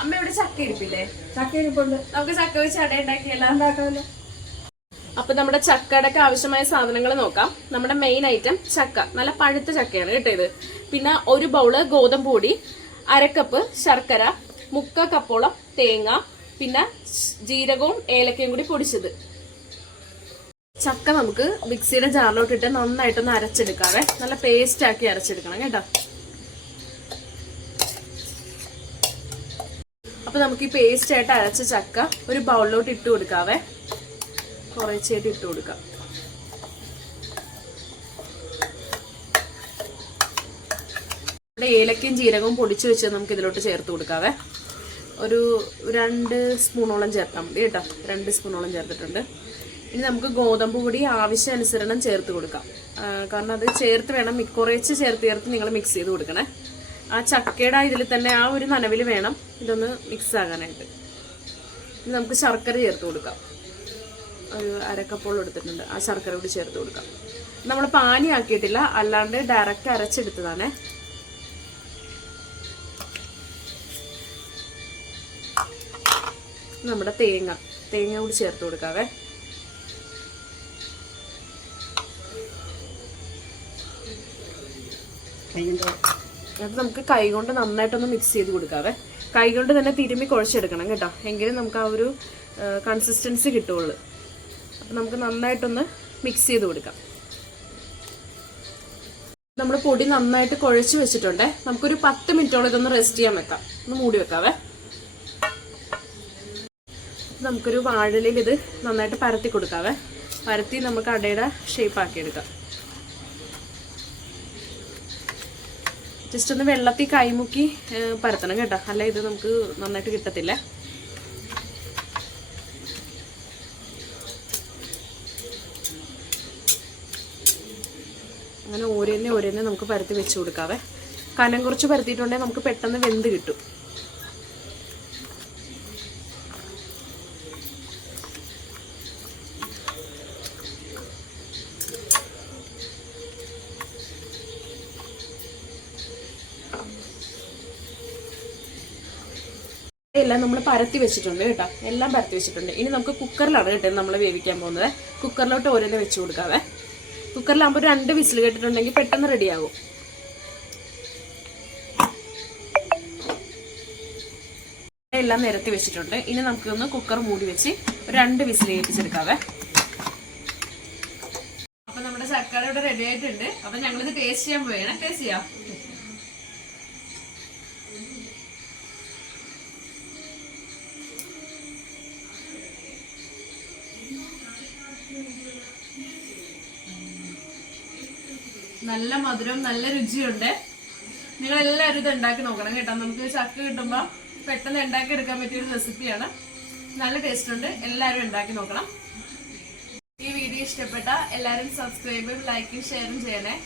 അമ്മ ഇവിടെ ചക്ക ഇരിപ്പില്ലേ? ചക്ക ഇരിപ്പുണ്ട്. നമുക്ക് ചക്ക വെച്ച് അട ഉണ്ടാക്കിയല്ലോ ഉണ്ടാക്കാമല്ലോ. അപ്പൊ നമ്മുടെ ചക്കടക്ക് ആവശ്യമായ സാധനങ്ങൾ നോക്കാം. നമ്മുടെ മെയിൻ ഐറ്റം ചക്ക. നല്ല പഴുത്ത ചക്കയാണ് കേട്ടത് പിന്നെ ഒരു ബൗൾ ഗോതമ്പ് പൊടി അരക്കപ്പ് ശർക്കര മുക്ക കപ്പോളം തേങ്ങ പിന്നെ ജീരകവും ഏലക്കയും കൂടി പൊടിച്ചത്. ചക്ക നമുക്ക് മിക്സിയുടെ ജാറിലോട്ടിട്ട് നന്നായിട്ടൊന്ന് അരച്ചെടുക്കാവേ. നല്ല പേസ്റ്റ് ആക്കി അരച്ചെടുക്കണം കേട്ടോ. അപ്പൊ നമുക്ക് ഈ പേസ്റ്റ് ആയിട്ട് അരച്ച ചക്ക ഒരു ബൗളിലോട്ട് ഇട്ട് കൊടുക്കാവേ. കുറച്ചായിട്ട് ഇട്ട് കൊടുക്കാം. ഇവിടെ ഏലക്കയും ജീരകവും പൊടിച്ചു വെച്ച് നമുക്ക് ഇതിലോട്ട് ചേർത്ത് കൊടുക്കാവേ. ഒരു രണ്ട് സ്പൂണോളം ചേർത്താൽ മതി കേട്ടോ. രണ്ട് സ്പൂണോളം ചേർത്തിട്ടുണ്ട്. ഇനി നമുക്ക് ഗോതമ്പ് പൊടി ആവശ്യാനുസരണം ചേർത്ത് കൊടുക്കാം. കാരണം അത് ചേർത്ത് വേണം കുറേച്ച് ചേർത്ത് ചേർത്ത് നിങ്ങൾ മിക്സ് ചെയ്ത് കൊടുക്കണേ. ആ ചക്കയുടെ ഇതിൽ തന്നെ ആ ഒരു നനവിൽ വേണം. ഇതൊന്ന് മിക്സ് ആകാനായിട്ട്. ഇനി നമുക്ക് ശർക്കര ചേർത്ത് കൊടുക്കാം. ഒരു അരക്കപ്പോൾ എടുത്തിട്ടുണ്ട്. ആ ശർക്കര കൂടി ചേർത്ത് കൊടുക്കാം. നമ്മൾ പാനി ആക്കിയിട്ടില്ല. അല്ലാണ്ട് ഡയറക്റ്റ് അരച്ചെടുത്തതാണേ. നമ്മുടെ തേങ്ങ. തേങ്ങ കൂടി ചേർത്ത് കൊടുക്കാവേ. അത് നമുക്ക് കൈ കൊണ്ട് നന്നായിട്ടൊന്ന് മിക്സ് ചെയ്ത് കൊടുക്കാവേ. കൈ കൊണ്ട് തന്നെ തിരുമ്മി കുഴച്ചെടുക്കണം കേട്ടോ. എങ്കിലും നമുക്ക് ആ ഒരു കൺസിസ്റ്റൻസി കിട്ടുള്ളൂ. അപ്പം നമുക്ക് നന്നായിട്ടൊന്ന് മിക്സ് ചെയ്ത് കൊടുക്കാം. നമ്മൾ പൊടി നന്നായിട്ട് കുഴച്ച് വെച്ചിട്ടുണ്ടേ. നമുക്കൊരു പത്ത് മിനിറ്റോളം ഇതൊന്ന് റെസ്റ്റ് ചെയ്യാൻ വെക്കാം. ഒന്ന് മൂടി വെക്കാവേ. നമുക്കൊരു വാഴലിൽ ഇത് നന്നായിട്ട് പരത്തി കൊടുക്കാവേ. പരത്തി നമുക്ക് അടയുടെ ഷേപ്പ് ആക്കി എടുക്കാം. ജസ്റ്റ് ഒന്ന് വെള്ളത്തിൽ കൈമുക്കി പരത്തണം കേട്ടോ. അല്ല ഇത് നമുക്ക് നന്നായിട്ട് കിട്ടത്തില്ല. അങ്ങനെ ഓരോന്നെ ഓരോന്നെ നമുക്ക് പരത്തി വെച്ച് കൊടുക്കാവേ. കനം കുറച്ച് പരത്തിയിട്ടുണ്ടെങ്കിൽ നമുക്ക് പെട്ടെന്ന് വെന്ത് കിട്ടും. എല്ലാം നമ്മൾ പരത്തി വെച്ചിട്ടുണ്ട് കേട്ടോ. എല്ലാം പരത്തി വെച്ചിട്ടുണ്ട്. ഇനി നമുക്ക് കുക്കറിലാണ് കേട്ടോ നമ്മൾ വേവിക്കാൻ പോകുന്നത്. കുക്കറിലോട്ട് ഓരോന്നെ വെച്ച് കൊടുക്കാവേ. കുക്കറിലാകുമ്പോൾ രണ്ട് വിസിൽ കേട്ടിട്ടുണ്ടെങ്കിൽ പെട്ടെന്ന് റെഡിയാകും. എല്ലാം നിരത്തി വെച്ചിട്ടുണ്ട്. ഇനി നമുക്കൊന്ന് കുക്കർ മൂടി വെച്ച് രണ്ട് വിസിൽ കേൾപ്പിച്ചെടുക്കാവേ അപ്പൊ നമ്മുടെ ചക്കട ഇവിടെ റെഡി ആയിട്ടുണ്ട്. അപ്പൊ ഞങ്ങളിത് ടേസ്റ്റ് ചെയ്യാൻ പോയാണ് ടേസ്റ്റ് ചെയ്യാം. നല്ല മധുരം നല്ല രുചിയുണ്ട്. നിങ്ങൾ എല്ലാവരും ഇത് ഉണ്ടാക്കി നോക്കണം കേട്ടോ. നമുക്ക് ചക്ക കിട്ടുമ്പോൾ പെട്ടെന്ന് ഉണ്ടാക്കി എടുക്കാൻ പറ്റിയ ഒരു റെസിപ്പിയാണ്. നല്ല ടേസ്റ്റ് ഉണ്ട്. എല്ലാവരും ഉണ്ടാക്കി നോക്കണം. ഈ വീഡിയോ ഇഷ്ടപ്പെട്ട എല്ലാവരും സബ്സ്ക്രൈബും ലൈക്കും ഷെയറും ചെയ്യണേ.